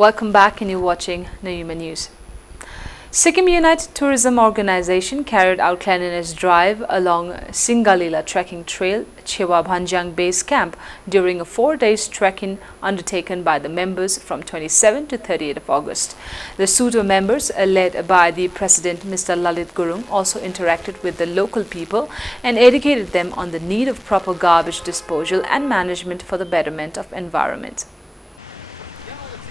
Welcome back and you're watching Nayuma News. Sikkim United Tourism Organization carried out cleanliness drive along Singalila Trekking Trail, Chewa Bhanjang Base Camp during a 4-day trekking undertaken by the members from 27 to 38 of August. The SUTO members, led by the President Mr. Lalit Gurung, also interacted with the local people and educated them on the need of proper garbage disposal and management for the betterment of environment.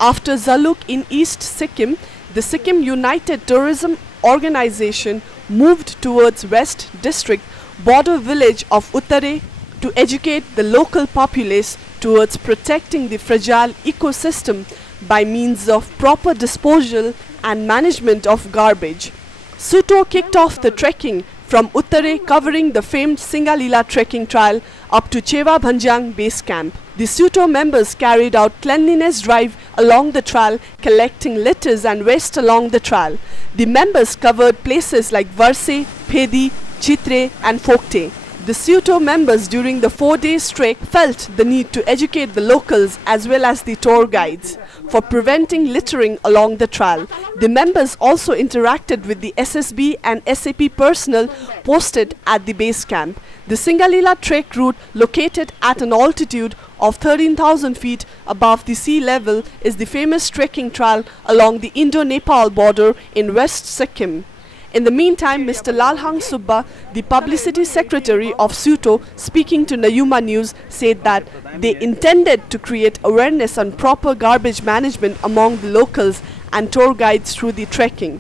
After Zaluk in East Sikkim, the Sikkim United Tourism Organization moved towards West District border village of Uttare to educate the local populace towards protecting the fragile ecosystem by means of proper disposal and management of garbage. SUTO kicked off the trekking from Uttare, covering the famed Singalila trekking trail up to Chewa Bhanjang Base Camp. The SUTO members carried out cleanliness drive along the trail, collecting litters and waste along the trail. The members covered places like Varse, Phedi, Chitre and Phokte. The SUTO members during the 4-day trek felt the need to educate the locals as well as the tour guides for preventing littering along the trail. The members also interacted with the SSB and SAP personnel posted at the base camp. The Singalila trek route, located at an altitude of 13,000 feet above the sea level, is the famous trekking trail along the Indo-Nepal border in West Sikkim. In the meantime, Mr. Lalhang Subba, the publicity secretary of SUTO, speaking to Nayuma News, said that they intended to create awareness on proper garbage management among the locals and tour guides through the trekking.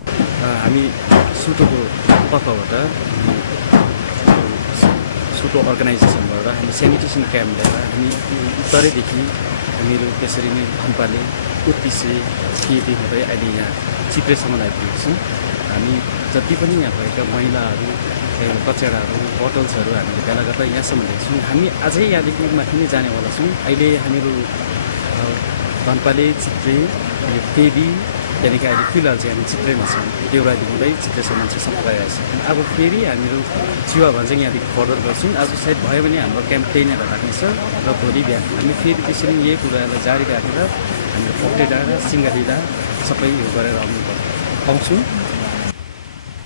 SUTO organization sanitation camp हामी जति पनि यहाँ भएका महिलाहरू कचेडाहरू बोतल्सहरू हामीले भेला गर्दा यहाँसम्म ल्याउँछौँ। हामी अझै यहाँदेखि माथि नै जानेवाला छौँ। अहिले हामीहरू धनपाले चित्रे फेदी यानि कि अहिले फिलहाल चाहिँ हामी चित्रेमा छौँ। देउराली हुँदै चित्रेसम्म चाहिँ सबै आइसक्यौँ। अब फेरि हामीहरू चिवा भन्छ यहाँदेखि फर्दर गर्छौँ। आज सायद भयो भने हाम्रो क्याम्प त्यही नै राख्नेछ र भोलि बिहान हामी फेरि त्यसरी यही कुरालाई जारी राखेर हामीले फोक्टे डाँडा सिंगालीला सबै यो गरेर आउनु पाउँछौँ।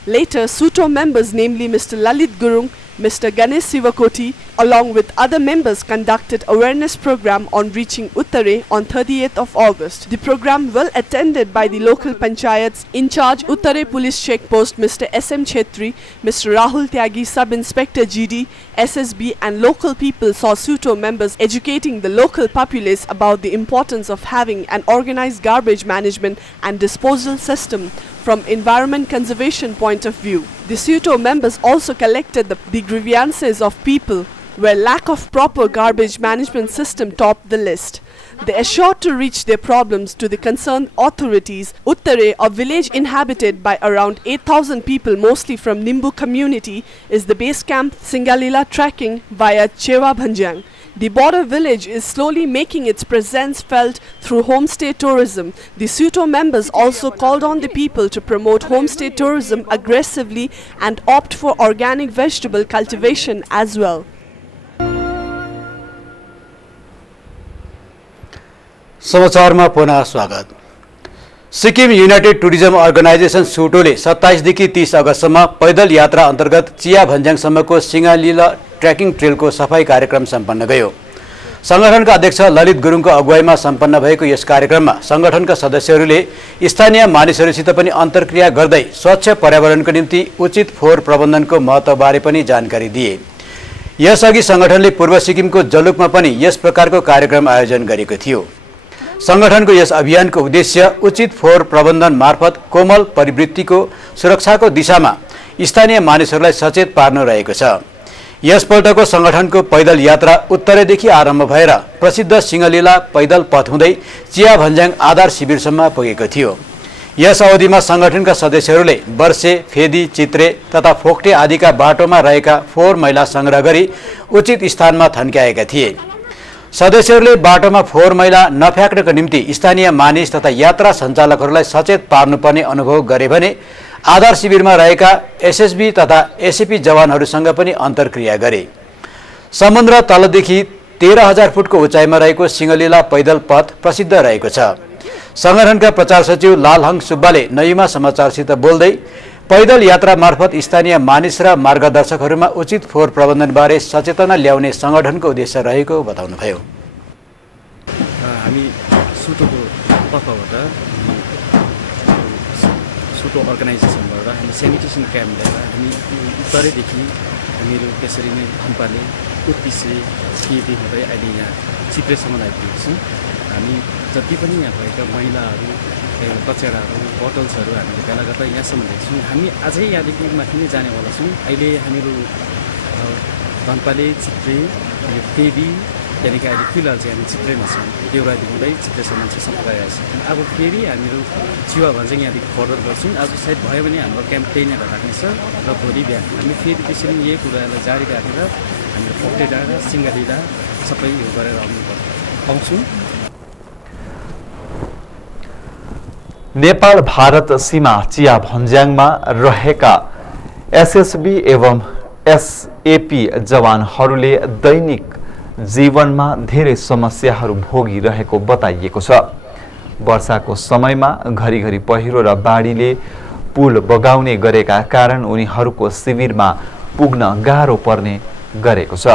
Later, SUTO members, namely Mr. Lalit Gurung, Mr. Ganesh Sivakoti, along with other members, conducted awareness program on reaching Uttare on 30th of August. The program, well attended by the local panchayats in charge Uttare Police Checkpost, Mr. S.M. Chetri, Mr. Rahul Tyagi, Sub-Inspector GD, SSB and local people, saw SUTO members educating the local populace about the importance of having an organized garbage management and disposal system from environment conservation point of view. The SUTO members also collected the grievances of people where lack of proper garbage management system topped the list. They assured to reach their problems to the concerned authorities. Uttare, a village inhabited by around 8,000 people, mostly from Nimbu community, is the base camp Singalila trekking via Chewa Bhanjang. The border village is slowly making its presence felt through homestay tourism. The SUTO members also called on the people to promote homestay tourism aggressively and opt for organic vegetable cultivation as well. समाचारमा पुनः स्वागत। Sikkim United tourism organisation सुटोले 27 देखि 30 अगस्तसम्म पैदल यात्रा अन्तर्गत चिया भन्ज्याङसम्मको Singalila trekking ट्रेलको सफाई कार्यक्रम सम्पन्न गर्यो। संगठनका अध्यक्ष ललित गुरुङको अगुवाईमा सम्पन्न भएको यस कार्यक्रममा संगठनका सदस्यहरूले स्थानीय मानिसहरूसित पनि अन्तर्क्रिया गर्दै स्वच्छ पर्यावरणको निम्ति उचित फोहोर प्रबन्धनको महत्त्वबारे पनि जानकारी दिए। यसअघि संगठनले पूर्व सिक्किमको जलुकमा पनि यस प्रकारको कार्यक्रम आयोजन गरेको थियो। संगठनको यस अभियानको उद्देश्य उचित फोहोर प्रबन्धन मार्फत कोमल परिवृत्तिको सुरक्षाको दिशामा स्थानीय मानिसहरूलाई सचेत पार्नु रहेको छ। यसपल्टको संगठनको पैदल यात्रा उत्तरेदेखि आरम्भ भएर प्रसिद्ध सिंगलीला पैदल पथ हुँदै चिया भन्ज्याङ आधार शिविरसम्म पुगेको थियो। यस अवधिमा संगठनका सदस्यहरूले वर्षे, फेदी, चित्रे तथा फोक्टे आदिका बाटोमा रहेका फोहोर मैला संग्रह गरी उचित स्थानमा थन्क्याएका थिए। सदस्यहरूले बाटोमा फोहोर मैला नफ्याँक्नको निम्ति स्थानीय मानिस तथा यात्रा सञ्चालकहरूलाई सचेत पार्नुपर्ने अनुभव गरे भने आधार शिविरमा रहेका एसएसबी तथा एसएपी जवानहरूसँग पनि अन्तर्क्रिया गरे। समुद्र तलदेखि 13,000 फुटको उचाइमा रहेको सिंगलीला पैदल पथ प्रसिद्ध रहेको छ। संगठनका प्रचार सचिव लालहङ सुब्बाले नयुमा समाचारसित बोल्दै पैदल यात्रा मार्फत स्थानीय मानिस र मार्गदर्शकहरूमा उचित फोहोर प्रबन्धनबारे सचेतना ल्याउने संगठनको उद्देश्य रहेको बताउनुभयो। हामी सुटोको तर्फबाट सुटो अर्गनाइजेसनबाट हामी सेनिटेसन क्याम्प ल्याएर हामी उत्तरैदेखि हामीहरू त्यसरी नै खुम्पाले उत्तिसे केदेखि हुँदै अहिले यहाँ चित्रेसम्म आइपुगेको छौँ। हामी जति पनि यहाँ भएका मैलाहरू कचेडाहरू बोटल्सहरू हामीले बेला गर्दा यहाँसम्म ल्याउँछौँ। हामी अझै यहाँदेखि माथि नै जानेवाला छौँ। अहिले हामीहरू धनपाले चित्रे फेदी त्यहाँदेखि अहिले फिलहाल चाहिँ हामी चित्रेमा छौँ। देउरादेखि हुँदै चित्रेसम्म चाहिँ सबै गइरहेको छ। अब फेरि हामीहरू चिवा भन्छ यहाँदेखि फर्दर गर्छौँ। आज सायद भयो भने हाम्रो क्याम्प त्यही नै राख्नेछ र भोलि बिहान हामी फेरि त्यसरी यही कुरालाई जारी राखेर हामीले पोखरेडा र सिङ्गालीडा सबै यो गरेर आउँछौँ। नेपाल भारत सीमा चिया भन्ज्याङमा रहेका एसएसबी एवं एसएपी जवानहरूले दैनिक जीवनमा धेरै समस्याहरू भोगिरहेको बताइएको छ। वर्षाको समयमा घरिघरि पहिरो र बाढीले पुल बगाउने गरेका कारण उनीहरूको शिविरमा पुग्न गाह्रो पर्ने गरेको छ।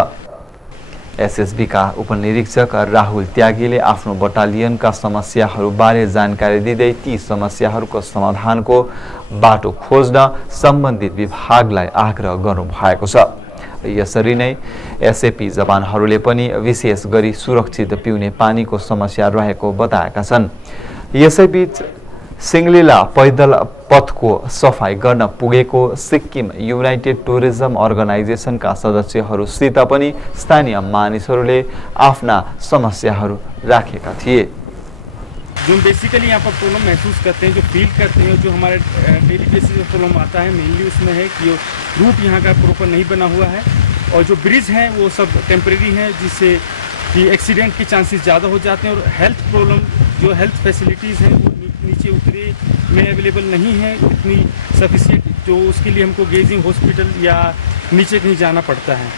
एसएसबीका उपनिरीक्षक राहुल त्यागीले आफ्नो बटालियनका समस्याहरूबारे जानकारी दिँदै ती समस्याहरूको समाधानको बाटो खोज्न सम्बन्धित विभागलाई आग्रह गर्नुभएको छ। यसरी नै एसएपी जवानहरूले पनि विशेष गरी सुरक्षित पिउने पानीको समस्या रहेको बताएका छन्। यसैबीच सिङ्गलिला पैदल पथको सफाई गर्न पुगेको सिक्किम युनाइटेड टुरिज्म अर्गनाइजेसनका सदस्यहरूसित पनि स्थानीय मानिसहरूले आफ्ना समस्याहरू राखेका थिए। जो बेसिकली यहाँ पर प्रॉब्लम महसूस करते हैं, जो फील करते हैं, जो हमारे डेली बेसिस पे प्रॉब्लम आता है मेनली उसमें है कि रूट यहाँ का प्रॉपर नहीं बना हुआ है और जो ब्रिज हैं वो सब टेम्परेरी हैं जिससे कि एक्सीडेंट के चांसेस ज़्यादा हो जाते हैं और हेल्थ प्रॉब्लम जो हेल्थ फैसिलिटीज़ हैं वो नीचे उतरे में अवेलेबल नहीं है इतनी सफिशिएंट, जो उसके लिए हमको गेजिंग हॉस्पिटल या नीचे कहीं जाना पड़ता है।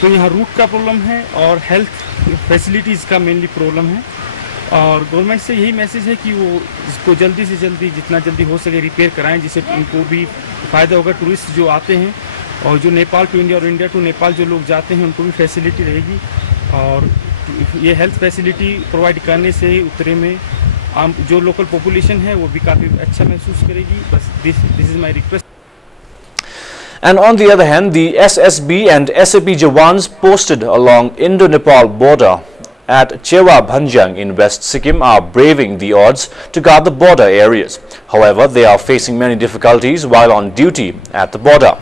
तो यहाँ रूट का प्रॉब्लम है और हेल्थ फैसिलिटीज़ का मेनली प्रॉब्लम है और गवर्नमेंट से यही मैसेज है कि वो इसको जल्दी से जल्दी जितना जल्दी हो सके रिपेयर कराएं जिससे उनको भी फ़ायदा होगा। टूरिस्ट जो आते हैं और जो नेपाल टू इंडिया और इंडिया टू नेपाल जो लोग जाते हैं उनको भी फैसिलिटी रहेगी और ये हेल्थ फैसिलिटी प्रोवाइड करने से ही उत्तरे में जो लोकल पॉपुलेशन है वो भी काफ़ी अच्छा महसूस करेगी। बस this is my request. And on the other hand, the SSB and SAP Jawans posted along Indo-Nepal border at Chewa Bhanjang in West Sikkim are braving the odds to guard the border areas. However, they are facing many difficulties while on duty at the border.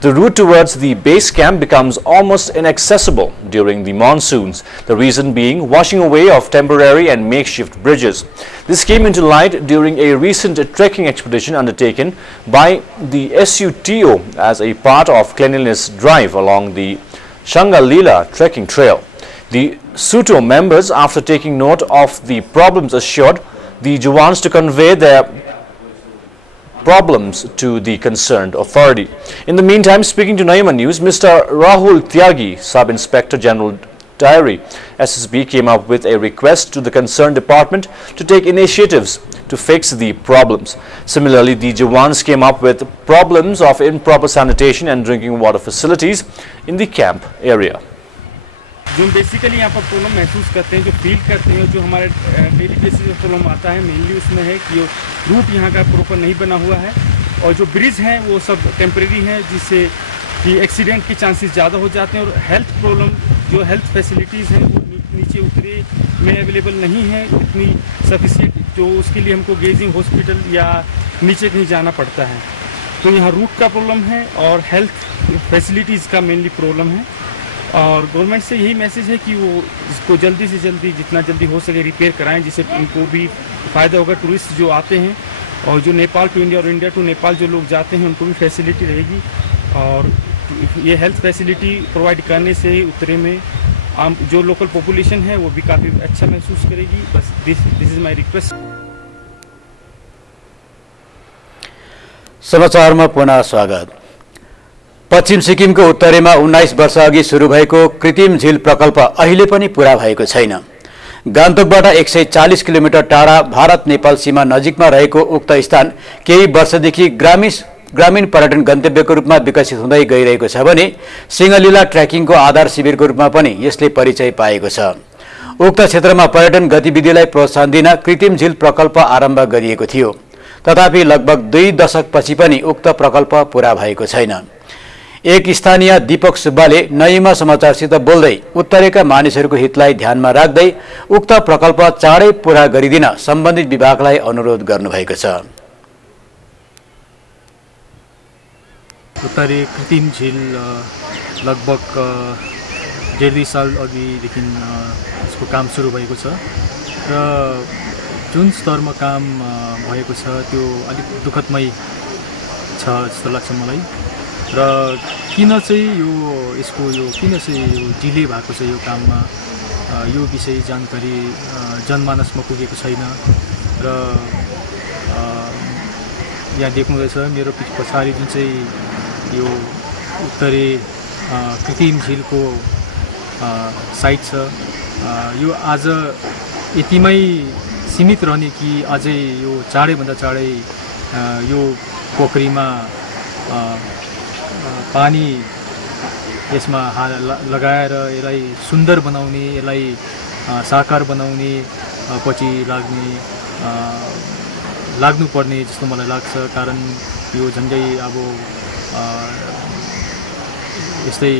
The route towards the base camp becomes almost inaccessible during the monsoons, the reason being washing away of temporary and makeshift bridges. This came into light during a recent trekking expedition undertaken by the SUTO as a part of cleanliness drive along the Shangalila trekking trail. The SUTO members, after taking note of the problems, assured the Jawans to convey their problems to the concerned authority. In the meantime, speaking to Nayama News, Mr. Rahul Tyagi, Sub-Inspector General Diary, SSB, came up with a request to the concerned department to take initiatives to fix the problems. Similarly, the Jawans came up with problems of improper sanitation and drinking water facilities in the camp area. जो basically यहाँ पर problem महसूस करते हैं, जो feel करते हैं, जो हमारे डेली बेसिस पे प्रॉब्लम आता है मेनली उसमें है कि रूट यहाँ का प्रॉपर नहीं बना हुआ है और जो ब्रिज हैं वो सब टेम्परेरी हैं जिससे कि एक्सीडेंट के चांसेस ज़्यादा हो जाते हैं और हेल्थ प्रॉब्लम जो हेल्थ फैसिलिटीज़ हैं वो नीचे उतरे में अवेलेबल नहीं है इतनी सफिशिएंट, जो उसके लिए हमको गेजिंग हॉस्पिटल या नीचे कहीं जाना पड़ता है। तो यहाँ रूट का प्रॉब्लम है और हेल्थ फैसिलिटीज़ का मेनली प्रॉब्लम है और गवर्नमेंट से यही मैसेज है कि वो इसको जल्दी से जल्दी जितना जल्दी हो सके रिपेयर कराएं जिससे उनको भी फ़ायदा होगा। टूरिस्ट जो आते हैं और जो नेपाल टू इंडिया और इंडिया टू नेपाल जो लोग जाते हैं उनको भी फैसिलिटी रहेगी और ये हेल्थ फैसिलिटी प्रोवाइड करने से ही उत्तरे में जो लोकल पॉपुलेशन है वो भी काफ़ी अच्छा महसूस करेगी। बस दिस इज़ माई रिक्वेस्ट। समाचारमा पुनः स्वागत। पश्चिम सिक्किमको उत्तरेमा 19 वर्ष अघि सुरु भएको कृत्रिम झिल प्रकल्प अहिले पनि पूरा भएको छैन। गान्तोकबाट 140 किलोमिटर टाढा भारत नेपाल सीमा नजिकमा रहेको उक्त स्थान केही वर्षदेखि ग्रामीण पर्यटन गन्तव्यको रूपमा विकसित हुँदै गइरहेको छ भने सिंहलीला ट्रेकिङको आधार शिविरको रूपमा पनि यसले परिचय पाएको छ। उक्त क्षेत्रमा पर्यटन गतिविधिलाई प्रोत्साहन दिन कृत्रिम झील प्रकल्प आरम्भ गरिएको थियो, तथापि लगभग 2 दशकपछि पनि उक्त प्रकल्प पूरा भएको छैन। एक स्थानीय दीपक सुब्बाले नयुमा समाचारसित बोल्दै उत्तरेका मानिसहरूको हितलाई ध्यानमा राख्दै उक्त प्रकल्प चाँडै पूरा गरिदिन सम्बन्धित विभागलाई अनुरोध गर्नुभएको छ। उत्तरे कृत्रिम झील लगभग 1.5 साल अघिदेखि यसको काम सुरु भएको छ र जुन स्तरमा काम भएको छ त्यो अलिक दुःखदमय छ जस्तो लाग्छ मलाई। र किन चाहिँ किन डिले भएको छ यो काममा, यो विषय जानकारी जनमानसमा पुगेको छैन। र यहाँ देख्नुहुँदैछ मेरो पछाडि जुन चाहिँ यो उत्तरे कृत्रिम झीलको साइट छ, यो आज यतिमै सीमित रहने कि अझै यो चाँडैभन्दा चाँडै यो पोखरीमा पानी यसमा लगाएर यसलाई सुन्दर बनाउने, यसलाई साकार बनाउने पछि लाग्नुपर्ने जस्तो मलाई लाग्छ। कारण यो झन्डै अब यस्तै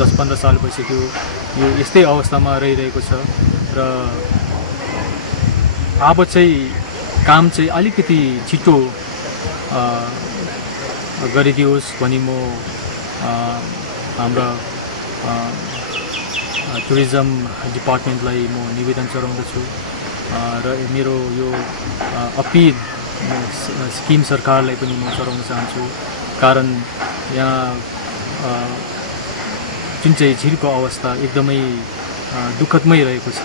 10-15 साल भइसक्यो यो यस्तै अवस्थामा रहिरहेको छ र अब चाहिँ काम चाहिँ अलिकति छिटो गरिदियोस् भनी म हाम्रा टुरिज्म डिपार्टमेन्टलाई म निवेदन चढाउँदछु र मेरो यो अपिल सिक्किम सरकारलाई पनि म चढाउन चाहन्छु। कारण यहाँ जुन चाहिँ झीलको अवस्था एकदमै दुःखदमय रहेको छ।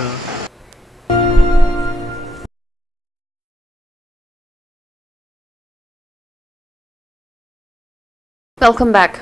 Welcome back.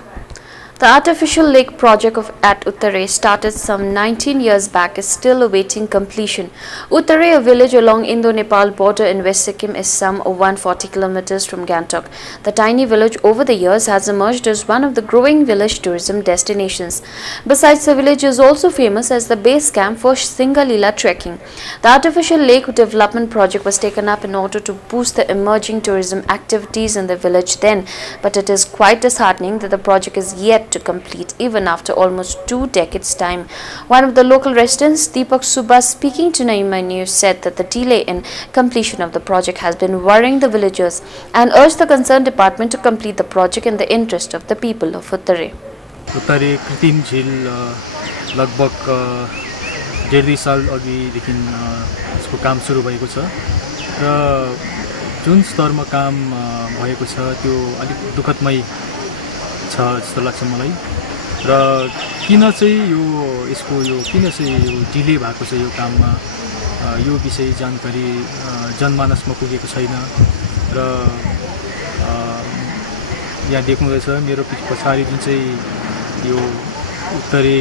The artificial lake project at Uttare, started some 19 years back, is still awaiting completion. Uttare, a village along Indo-Nepal border in West Sikkim, is some 140 kilometers from Gangtok. The tiny village over the years has emerged as one of the growing village tourism destinations. Besides, the village is also famous as the base camp for Singalila trekking. The artificial lake development project was taken up in order to boost the emerging tourism activities in the village then, but it is quite disheartening that the project is yet to complete even after almost 2 decades time. One of the local residents, Deepak Subba, speaking to Naima News, said that the delay in completion of the project has been worrying the villagers and urged the concerned department to complete the project in the interest of the people of Uttare. उत्तरे कृत्रिम झील लगभग 1.5 साल अघिदेखि यसको काम सुरु भएको छ र जुन स्तरमा काम भएको छ त्यो अलिक दुःखदमय छ जस्तो लाग्छ मलाई। र किन चाहिँ किन डिले भएको छ यो काममा, यो विषय जानकारी जनमानसमा पुगेको छैन। र यहाँ देख्नुहुँदैछ मेरो पछाडि जुन चाहिँ यो उत्तरे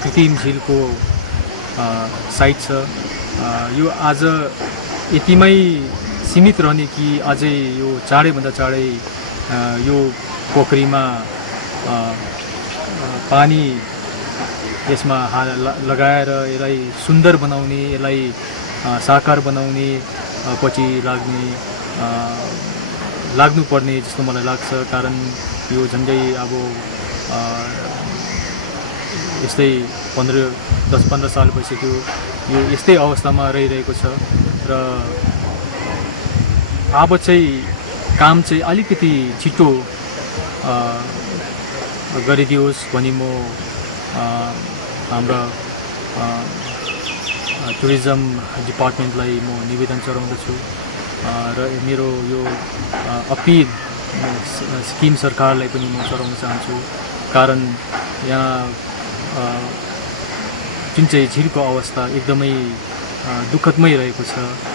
कृत्रिम झीलको साइट छ, यो आज यतिमै सीमित रहने कि अझै यो चाँडैभन्दा चाँडै यो पोखरीमा पानी यसमा लगाएर यसलाई सुन्दर बनाउने, यसलाई साकार बनाउने पछि लाग्नुपर्ने जस्तो मलाई लाग्छ। कारण यो झन्डै अब यस्तै 10-15 साल भइसक्यो यो यस्तै अवस्थामा रहिरहेको छ र अब चाहिँ काम चाहिँ अलिकति छिटो गरिदियोस् भनी म हाम्रा टुरिज्म डिपार्टमेन्टलाई म निवेदन चढाउँदछु र मेरो यो अपिल सिक्किम सरकारलाई पनि म चढाउन चाहन्छु। कारण यहाँ जुन चाहिँ झीलको अवस्था एकदमै दुःखदमय रहेको छ।